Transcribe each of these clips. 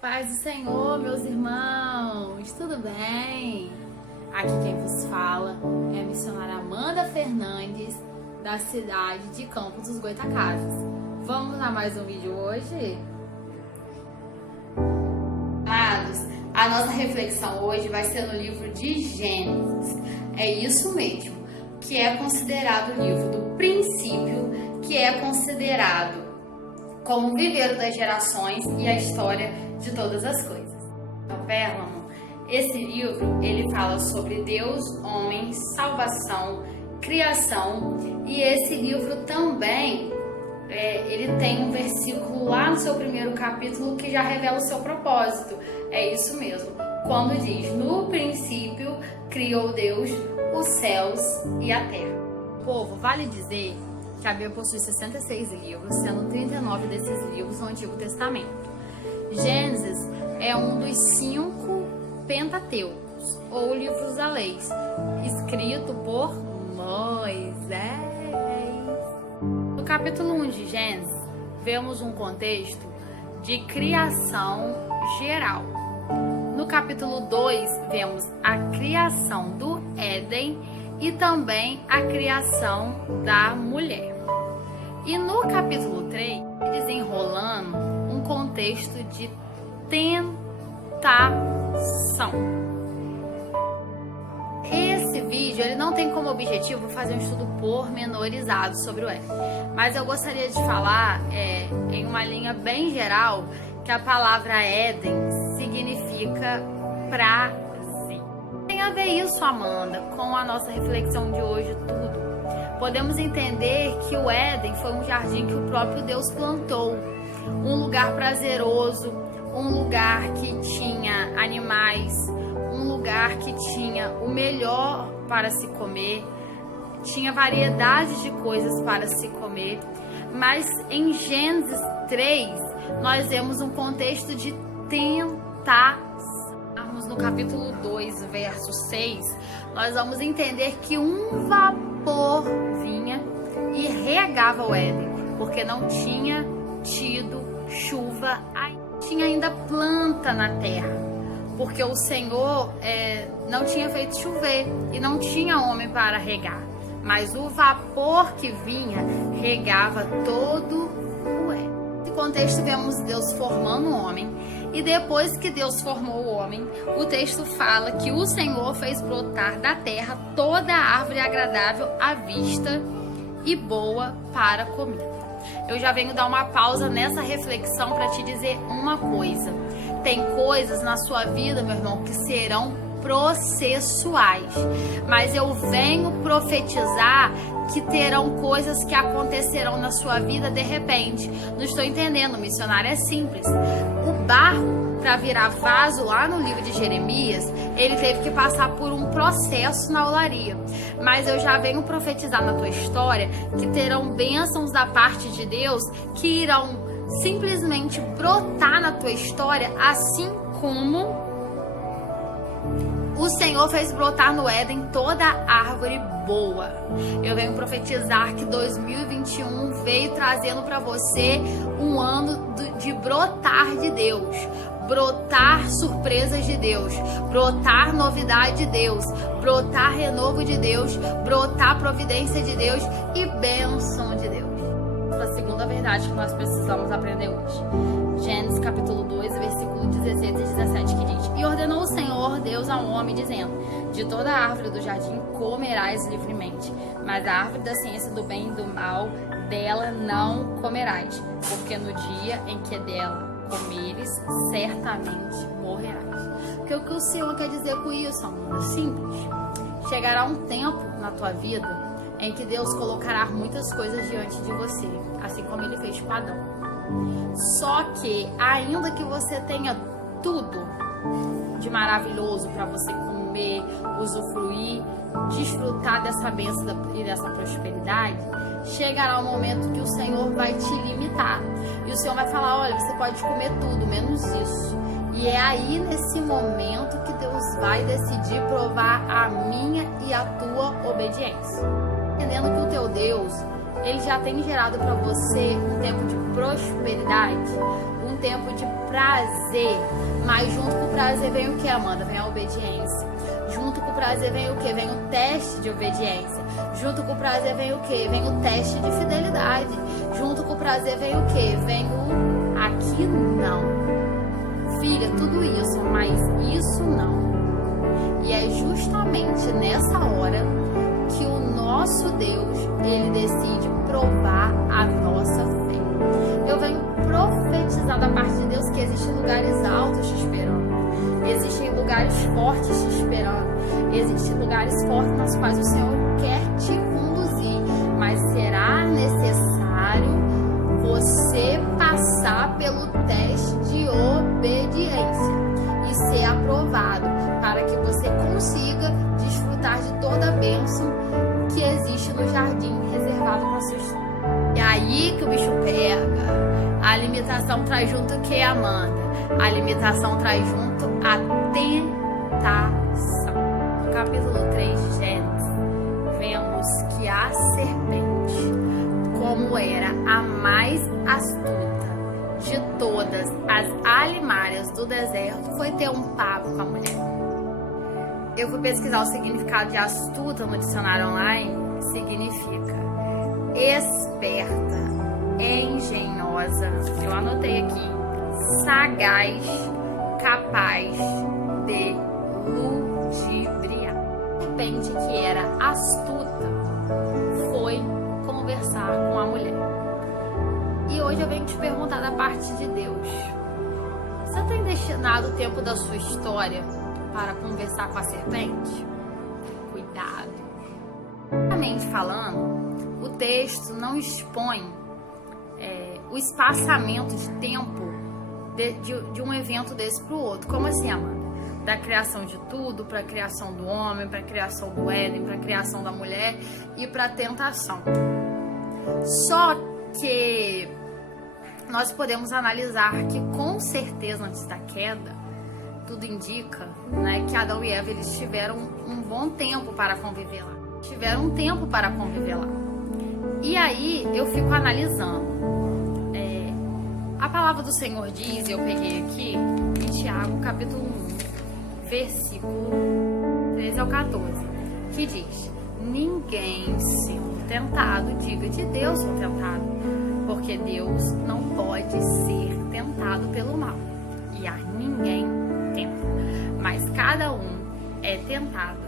Paz do Senhor, meus irmãos, tudo bem? Aqui quem vos fala é a missionária Amanda Fernandes, da cidade de Campos dos Goytacazes. Vamos a mais um vídeo hoje? Amados, a nossa reflexão hoje vai ser no livro de Gênesis. É isso mesmo, que é considerado o livro do princípio, que é considerado como o viveiro das gerações e a história de todas as coisas. Pérgamo, esse livro, ele fala sobre Deus, homem, salvação, criação, e esse livro também, ele tem um versículo lá no seu primeiro capítulo que já revela o seu propósito. É isso mesmo, quando diz, no princípio criou Deus os céus e a terra. Povo, vale dizer que a Bíblia possui 66 livros, sendo 39 desses livros no Antigo Testamento. Gênesis é um dos 5 Pentateucos, ou livros da lei, escrito por Moisés. No capítulo 1 de Gênesis, vemos um contexto de criação geral. No capítulo 2, vemos a criação do Éden e também a criação da mulher. E no capítulo 3, desenrolando um contexto de tentação. Esse vídeo ele não tem como objetivo fazer um estudo pormenorizado sobre o Éden, mas eu gostaria de falar em uma linha bem geral que a palavra Éden significa prazer. Tem a ver isso, Amanda, com a nossa reflexão de hoje tudo. Podemos entender que o Éden foi um jardim que o próprio Deus plantou, um lugar prazeroso, um lugar que tinha animais, um lugar que tinha o melhor para se comer, tinha variedade de coisas para se comer, mas em Gênesis 3 nós vemos um contexto de tentação. No capítulo 2, verso 6, nós vamos entender que um vapor vinha e regava o Éden, porque não tinha tido chuva, tinha ainda planta na terra, porque o Senhor não tinha feito chover e não tinha homem para regar, mas o vapor que vinha regava todo o Éden. Nesse contexto vemos Deus formando o homem. E depois que Deus formou o homem, o texto fala que o Senhor fez brotar da terra toda árvore agradável à vista e boa para comida. Eu já venho dar uma pausa nessa reflexão para te dizer uma coisa. Tem coisas na sua vida, meu irmão, que serão processuais, mas eu venho profetizar que terão coisas que acontecerão na sua vida de repente. Não estou entendendo, missionário, é simples. O barro, para virar vaso lá no livro de Jeremias, ele teve que passar por um processo na olaria. Mas eu já venho profetizar na tua história que terão bênçãos da parte de Deus que irão simplesmente brotar na tua história, assim como o Senhor fez brotar no Éden toda árvore boa. Eu venho profetizar que 2021 veio trazendo para você um ano de brotar de Deus, brotar surpresas de Deus, brotar novidade de Deus, brotar renovo de Deus, brotar providência de Deus e bênção de Deus. A segunda verdade que nós precisamos aprender hoje. Gênesis capítulo 2, versículo 16 e 17, que diz: E ordenou o Senhor Deus ao homem, dizendo: De toda a árvore do jardim comerás livremente, mas a árvore da ciência do bem e do mal, dela não comerás, porque no dia em que dela comeres, certamente morrerás. Porque o que o Senhor quer dizer com isso, amor? É simples. Chegará um tempo na tua vida em que Deus colocará muitas coisas diante de você, assim como Ele fez com Adão. Só que, ainda que você tenha tudo de maravilhoso para você comer, usufruir, desfrutar dessa bênção e dessa prosperidade, chegará um momento que o Senhor vai te limitar. E o Senhor vai falar: olha, você pode comer tudo, menos isso. E é aí, nesse momento, que Deus vai decidir provar a minha e a tua obediência. Entendendo que o teu Deus, Ele já tem gerado para você um tempo de prosperidade, um tempo de prazer, mas junto com o prazer vem o que, Amanda? Vem a obediência. Junto com o prazer vem o que? Vem o teste de obediência. Junto com o prazer vem o que? Vem o teste de fidelidade. Junto com o prazer vem o que? Vem o aqui não. Filha, tudo isso, mas isso não. E é justamente nessa hora que o nosso Deus, ele decide provar a nossa fé. Eu venho profetizar da parte de Deus que existem lugares altos te esperando. Existem lugares fortes te esperando. Existem lugares fortes nos quais o Senhor quer te conduzir. Mas será necessário você passar pelo teste de obediência e ser aprovado para que você consiga desfrutar de toda a bênção que existe no jardim reservado para sua história. E aí que o bicho pega. A limitação traz junto o que, Amanda? A limitação traz junto a tentação. No capítulo 3 de Gênesis, vemos que a serpente, como era a mais astuta de todas as alimárias do deserto, foi ter um papo com a mulher. Eu fui pesquisar o significado de astuta no dicionário online. Significa esperta, engenhosa, eu anotei aqui, sagaz, capaz de ludibriar. A serpente, que era astuta, foi conversar com a mulher. E hoje eu venho te perguntar da parte de Deus: você tem destinado o tempo da sua história para conversar com a serpente? Cuidado. Realmente falando, o texto não expõe o espaçamento de tempo de um evento desse para o outro. Como assim, Amanda? Da criação de tudo, para a criação do homem, para a criação do Éden, para a criação da mulher e para a tentação. Só que nós podemos analisar que, com certeza, antes da queda, tudo indica, né, que Adão e Eva, eles tiveram um bom tempo para conviver lá. Tiveram um tempo para conviver lá. E aí eu fico analisando. A palavra do Senhor diz, eu peguei aqui em Tiago, capítulo 1, versículo 13 ao 14, que diz: ninguém sendo tentado, diga de Deus sou tentado, porque Deus não pode ser tentado pelo mal, e a ninguém tenta, mas cada um é tentado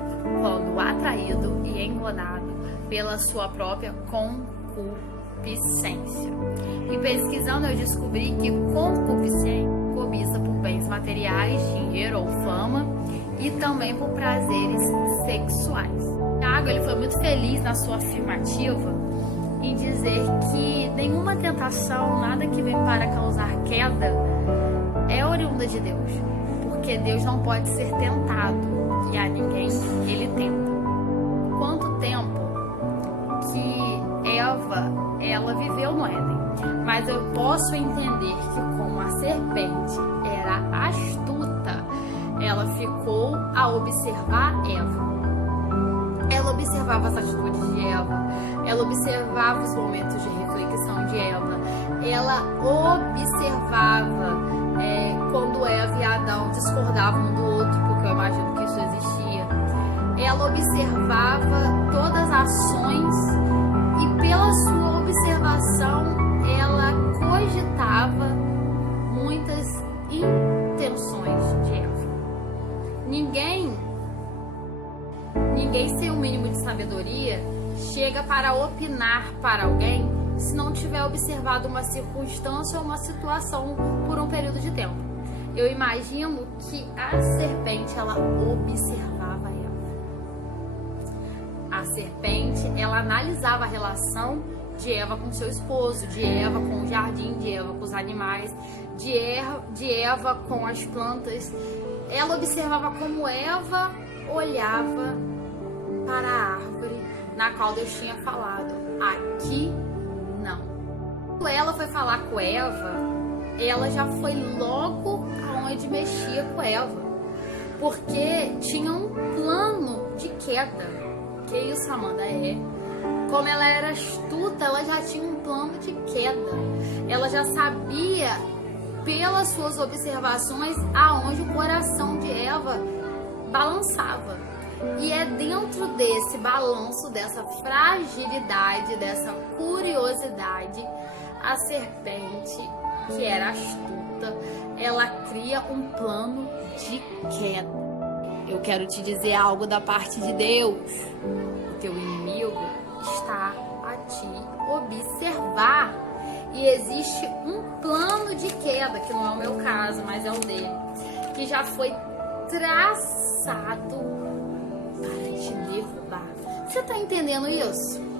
quando atraído e enganado pela sua própria concupiscência. E pesquisando eu descobri que concupiscência cobiça por bens materiais, dinheiro ou fama, e também por prazeres sexuais. Tiago, ele foi muito feliz na sua afirmativa em dizer que nenhuma tentação, nada que vem para causar queda, é oriunda de Deus, porque Deus não pode ser tentado e a ninguém ele tenta. Quanto tempo que Eva, ela viveu no Éden, mas eu posso entender que, como a serpente era astuta, ela ficou a observar Eva. Ela observava as atitudes de Eva, ela observava os momentos de reflexão de Eva, ela observava quando Eva e Adão discordavam um do outro, porque eu imagino que isso existia. Ela observava todas as ações e, pela sua observação, ela cogitava muitas intenções de Eva. Ninguém sem o mínimo de sabedoria chega para opinar para alguém se não tiver observado uma circunstância ou uma situação por um período de tempo. Eu imagino que a serpente, ela observava Eva. A serpente, ela analisava a relação de Eva com seu esposo, de Eva com o jardim, de Eva com os animais, de Eva com as plantas. Ela observava como Eva olhava para a árvore na qual Deus tinha falado: aqui não. Quando ela foi falar com Eva, ela já foi logo aonde mexia com Eva, porque tinha um plano de queda. Que isso, Amanda? Como ela era astuta, ela já tinha um plano de queda. Ela já sabia pelas suas observações aonde o coração de Eva balançava. E é dentro desse balanço, dessa fragilidade, dessa curiosidade, a serpente, que era astuta, ela cria um plano de queda. Eu quero te dizer algo da parte de Deus. O teu inimigo está a te observar. E existe um plano de queda, que não é o meu caso, mas é o dele, que já foi traçado para te derrubar. Você tá entendendo isso?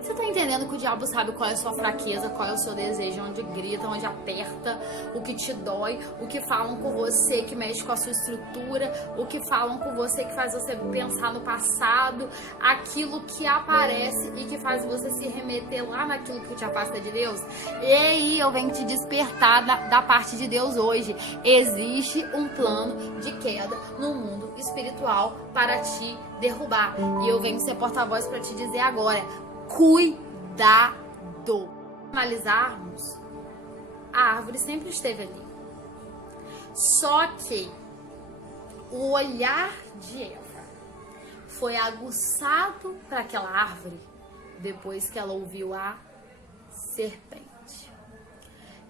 Você tá entendendo que o diabo sabe qual é a sua fraqueza, qual é o seu desejo, onde grita, onde aperta, o que te dói, o que falam com você que mexe com a sua estrutura, o que falam com você que faz você pensar no passado, aquilo que aparece e que faz você se remeter lá naquilo que te afasta de Deus. E aí eu venho te despertar da parte de Deus hoje. Existe um plano de queda no mundo espiritual para te derrubar. E eu venho ser porta-voz para te dizer agora: cuidado. Analisarmos, a árvore sempre esteve ali. Só que o olhar de Eva foi aguçado para aquela árvore depois que ela ouviu a serpente.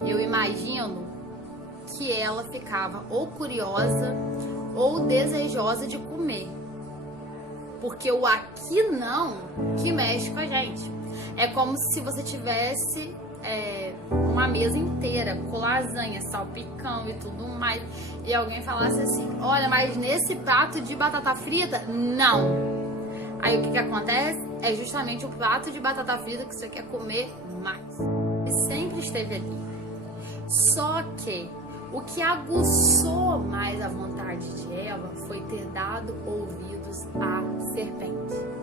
Eu imagino que ela ficava ou curiosa ou desejosa de comer. Porque o aqui não que mexe com a gente. É como se você tivesse uma mesa inteira com lasanha, salpicão e tudo mais, e alguém falasse assim: olha, mas nesse prato de batata frita, não. Aí o que acontece? É justamente o prato de batata frita que você quer comer mais. E sempre esteve ali. Só que o que aguçou mais a vontade de Eva foi ter dado ouvidos à serpente.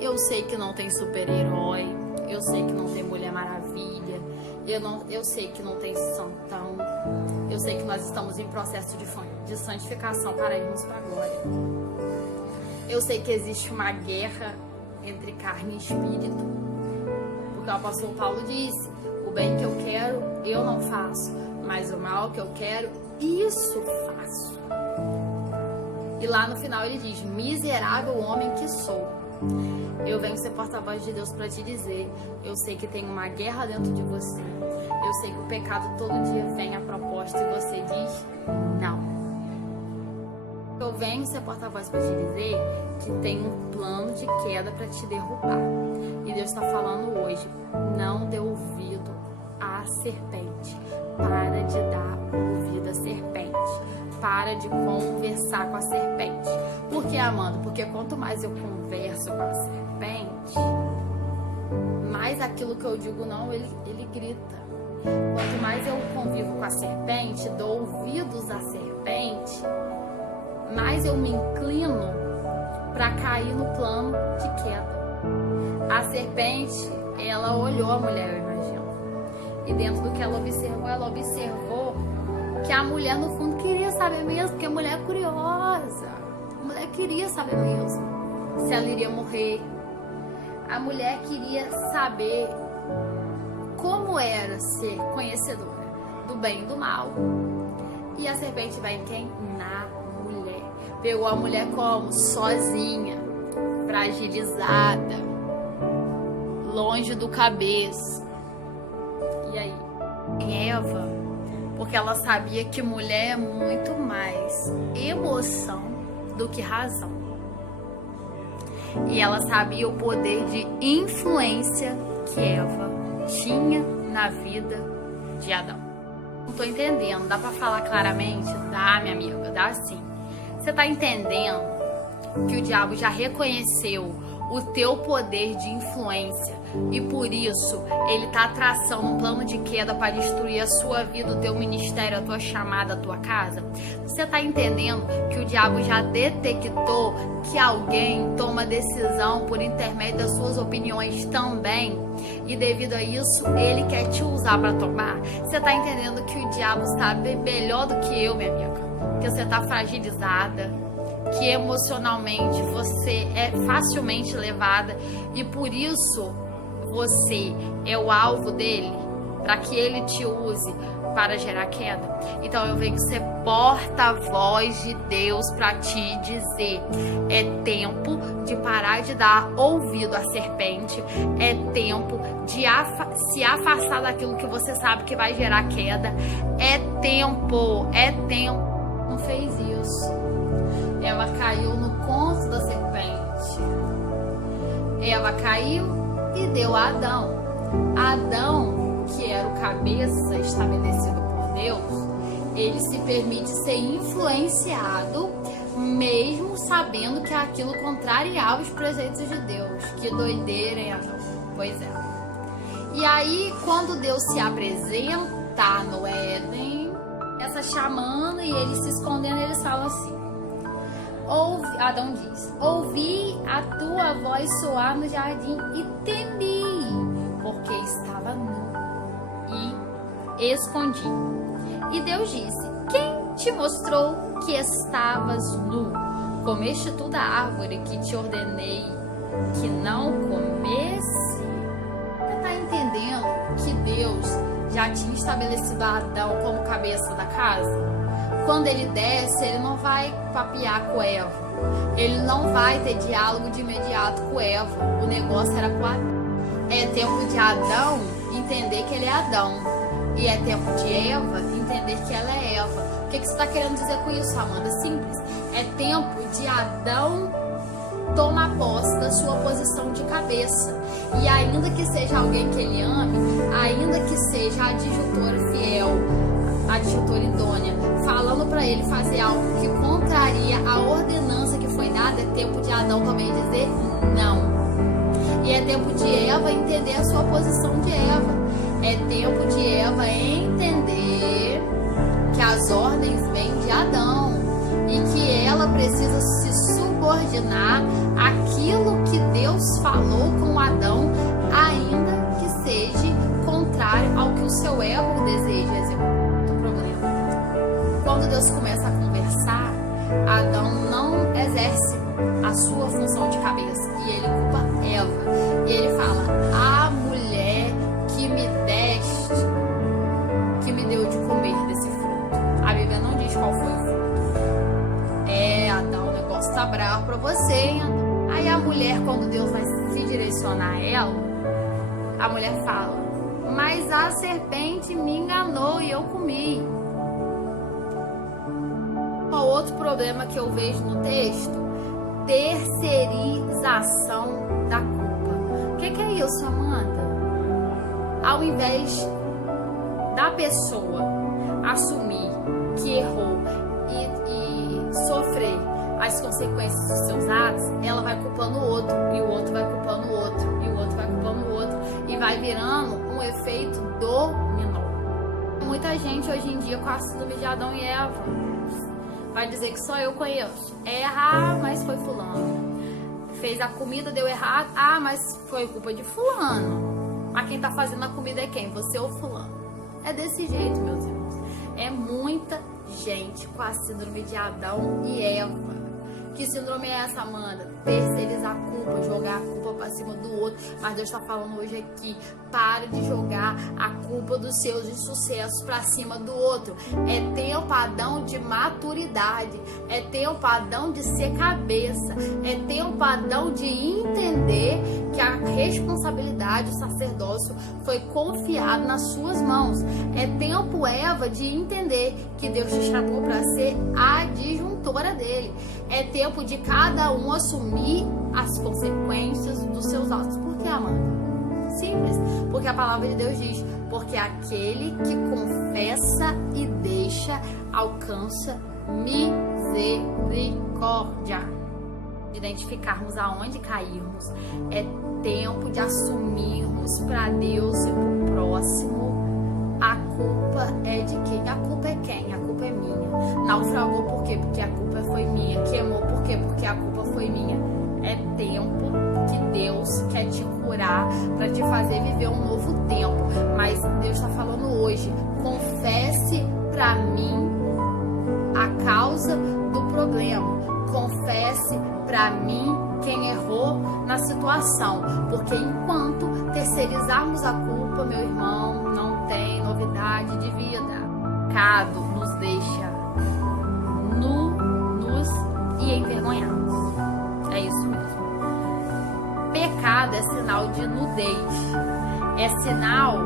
Eu sei que não tem super-herói, eu sei que não tem Mulher Maravilha, eu sei que não tem santão, eu sei que nós estamos em processo de santificação para irmos para a glória. Eu sei que existe uma guerra entre carne e espírito, porque o apóstolo Paulo disse: o bem que eu quero, eu não faço, mas o mal que eu quero, isso faço. E lá no final ele diz: miserável homem que sou. Eu venho ser porta-voz de Deus para te dizer: eu sei que tem uma guerra dentro de você. Eu sei que o pecado todo dia vem a proposta e você diz não. Eu venho ser porta-voz para te dizer que tem um plano de queda para te derrubar. E Deus está falando hoje: não dê ouvido à serpente. Para de dar ouvido à serpente. Para de conversar com a serpente. Por que, Amanda? Porque quanto mais eu converso com a serpente, mais aquilo que eu digo não, ele grita. Quanto mais eu convivo com a serpente, dou ouvidos à serpente, mais eu me inclino para cair no plano de queda. A serpente, ela olhou a mulher, eu imagino. E dentro do que ela observou que a mulher no fundo queria saber mesmo, porque a mulher é curiosa. A mulher queria saber mesmo se ela iria morrer. A mulher queria saber como era ser conhecedora do bem e do mal. E a serpente vai em quem? Na mulher. Pegou a mulher como? Sozinha, fragilizada, longe do cabeça. E aí? Em Eva, porque ela sabia que mulher é muito mais emoção do que razão. E ela sabia o poder de influência que Eva tinha na vida de Adão. Não tô entendendo, dá pra falar claramente? Dá, minha amiga, dá sim. Você tá entendendo que o diabo já reconheceu o teu poder de influência e por isso ele tá traçando um plano de queda para destruir a sua vida, o teu ministério, a tua chamada, a tua casa? Você tá entendendo que o diabo já detectou que alguém toma decisão por intermédio das suas opiniões também? E devido a isso, ele quer te usar para tomar? Você tá entendendo que o diabo sabe melhor do que eu, minha amiga, que você tá fragilizada, que emocionalmente você é facilmente levada e por isso você é o alvo dele? para que ele te use para gerar queda. Então eu venho ser porta-voz de Deus para te dizer: é tempo de parar de dar ouvido à serpente, é tempo de se afastar daquilo que você sabe que vai gerar queda, é tempo. Não fez isso. Ela caiu no conto da serpente. Ela caiu e deu a Adão. Adão, que era o cabeça estabelecido por Deus, ele se permite ser influenciado, mesmo sabendo que aquilo contrariava os preceitos de Deus. Que doideira, hein, Adão? Pois é. E aí, quando Deus se apresenta no Éden, essa chamando e eles se escondendo, eles falam assim: Adão diz: ouvi a tua voz soar no jardim e temi, porque estava nu e escondi. E Deus disse: quem te mostrou que estavas nu? Comeste tu da árvore que te ordenei que não comesse? Você está entendendo que Deus já tinha estabelecido Adão como cabeça da casa? Quando ele desce, ele não vai papear com Eva. Ele não vai ter diálogo de imediato com Eva. O negócio era com Adão. É tempo de Adão entender que ele é Adão. E é tempo de Eva entender que ela é Eva. O que você está querendo dizer com isso, Amanda? Simples. É tempo de Adão tomar posse da sua posição de cabeça. E ainda que seja alguém que ele ame, ainda que seja a adjutora fiel, a adjutora idônea, falando para ele fazer algo que contraria a ordenança que foi dada, é tempo de Adão também dizer não. E é tempo de Eva entender a sua posição de Eva. É tempo de Eva entender que as ordens vêm de Adão e que ela precisa se subordinar àquilo que Deus falou com Adão, ainda que seja contrário ao que o seu ego deseja executar. Quando Deus começa a conversar, Adão não exerce a sua função de cabeça e ele culpa Eva. E ele fala: a mulher que me deste, que me deu de comer desse fruto. A Bíblia não diz qual foi o fruto. Adão, o negócio tá bravo pra você, hein, Adão? Aí a mulher, quando Deus vai se direcionar a ela, a mulher fala: mas a serpente me enganou e eu comi. Outro problema que eu vejo no texto: terceirização da culpa. O que é isso, Amanda? Ao invés da pessoa assumir que errou e sofrer as consequências dos seus atos, ela vai culpando o outro, e o outro vai culpando o outro, e o outro vai culpando o outro, e vai virando um efeito dominó. Muita gente hoje em dia com a síndrome de Adão e Eva vai dizer que só eu conheço. Mas foi fulano. Fez a comida, deu errado. Mas foi culpa de fulano. Mas quem tá fazendo a comida é quem? Você ou fulano? É desse jeito, meus irmãos. É muita gente com a síndrome de Adão e Eva. Que síndrome é essa, Amanda? Terceirizar a culpa, jogar a culpa pra cima do outro. Mas Deus tá falando hoje aqui: pare de jogar a culpa dos seus insucessos pra cima do outro. É tempo, Adão, de maturidade. É tempo, Adão, de ser cabeça. É tempo, Adão, de entender que a responsabilidade do sacerdócio foi confiado nas suas mãos. É tempo, Eva, de entender que Deus te chamou pra ser a adjuntora dele. É tempo de cada um assumir as consequências dos seus atos. Por que, Amanda? Simples. Porque a palavra de Deus diz: porque aquele que confessa e deixa alcança misericórdia. Identificarmos aonde cairmos. É tempo de assumirmos para Deus e para o próximo. A culpa é de quem? A culpa é quem? A culpa é minha. Naufragou por quê? Porque a culpa foi minha. Queimou por quê? Porque a culpa foi minha. É tempo que Deus quer te curar para te fazer viver um novo tempo. Mas Deus está falando hoje: confesse para mim a causa do problema. Confesse para mim quem errou dor na situação, porque enquanto terceirizarmos a culpa, meu irmão, não tem novidade de vida. O pecado nos deixa nus e envergonhados. É isso mesmo. Pecado é sinal de nudez, é sinal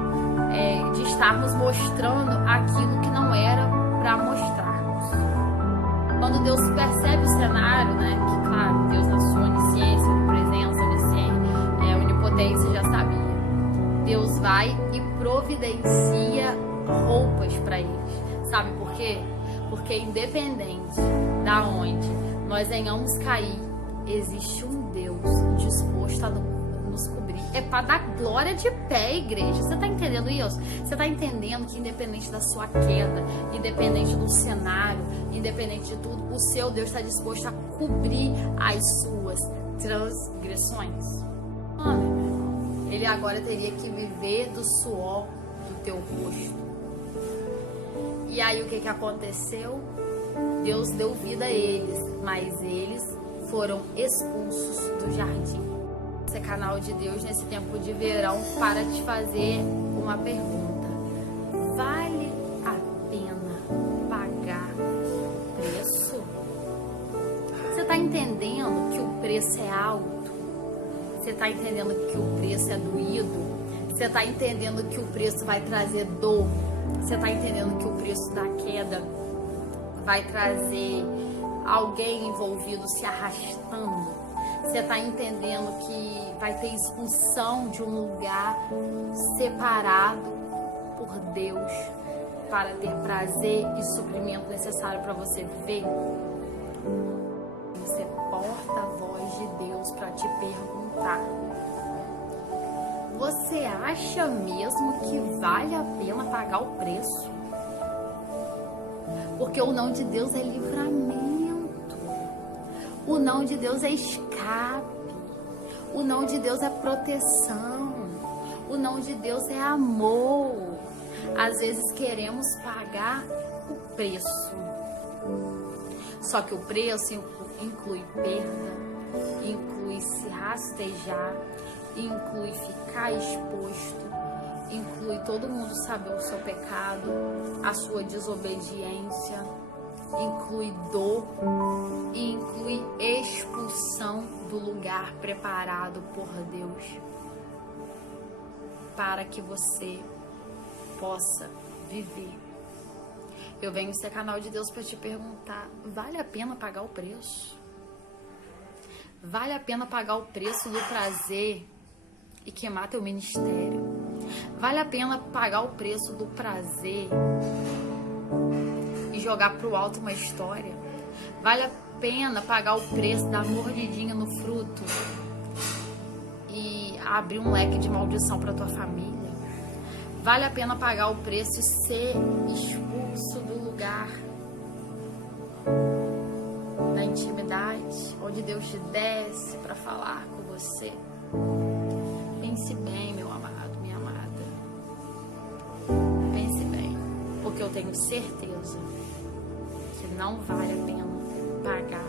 de estarmos mostrando aquilo que não era para mostrarmos. Quando Deus percebe o cenário, né, que claro, Deus na sua onisciência, presença, onipotência já sabia. Deus vai e providencia roupas para eles. Sabe por quê? Porque independente da onde nós venhamos cair, existe um Deus disposto a nos cobrir. É para dar glória de pé, igreja. Você tá entendendo isso? Você tá entendendo que independente da sua queda, independente do cenário, independente de tudo, o seu Deus está disposto a cobrir as suas transgressões? Ele agora teria que viver do suor do teu rosto. E aí o que aconteceu? Deus deu vida a eles, mas eles foram expulsos do jardim. Esse é canal de Deus nesse tempo de verão para te fazer uma pergunta. Vale a pena pagar preço? Você está entendendo que o preço é alto? Você está entendendo que o preço é doído? Você está entendendo que o preço vai trazer dor? Você está entendendo que o preço da queda vai trazer alguém envolvido se arrastando? Você está entendendo que vai ter expulsão de um lugar separado por Deus para ter prazer e suprimento necessário para você viver? Você porta a voz de Deus para te perguntar: você acha mesmo que vale a pena pagar o preço? Porque o não de Deus é livramento. O não de Deus é escape. O não de Deus é proteção. O não de Deus é amor. Às vezes queremos pagar o preço. Só que o preço inclui perda, inclui se rastejar, inclui ficar exposto, inclui todo mundo saber o seu pecado, a sua desobediência, inclui dor e inclui expulsão do lugar preparado por Deus para que você possa viver. Eu venho ser canal de Deus para te perguntar: vale a pena pagar o preço? Vale a pena pagar o preço do prazer e queimar teu ministério? Vale a pena pagar o preço do prazer e jogar pro alto uma história? Vale a pena pagar o preço da mordidinha no fruto e abrir um leque de maldição para tua família? Vale a pena pagar o preço e ser expulso do lugar da intimidade, onde Deus te desce para falar com você? Pense bem, meu amado, minha amada. Pense bem, porque eu tenho certeza que não vale a pena pagar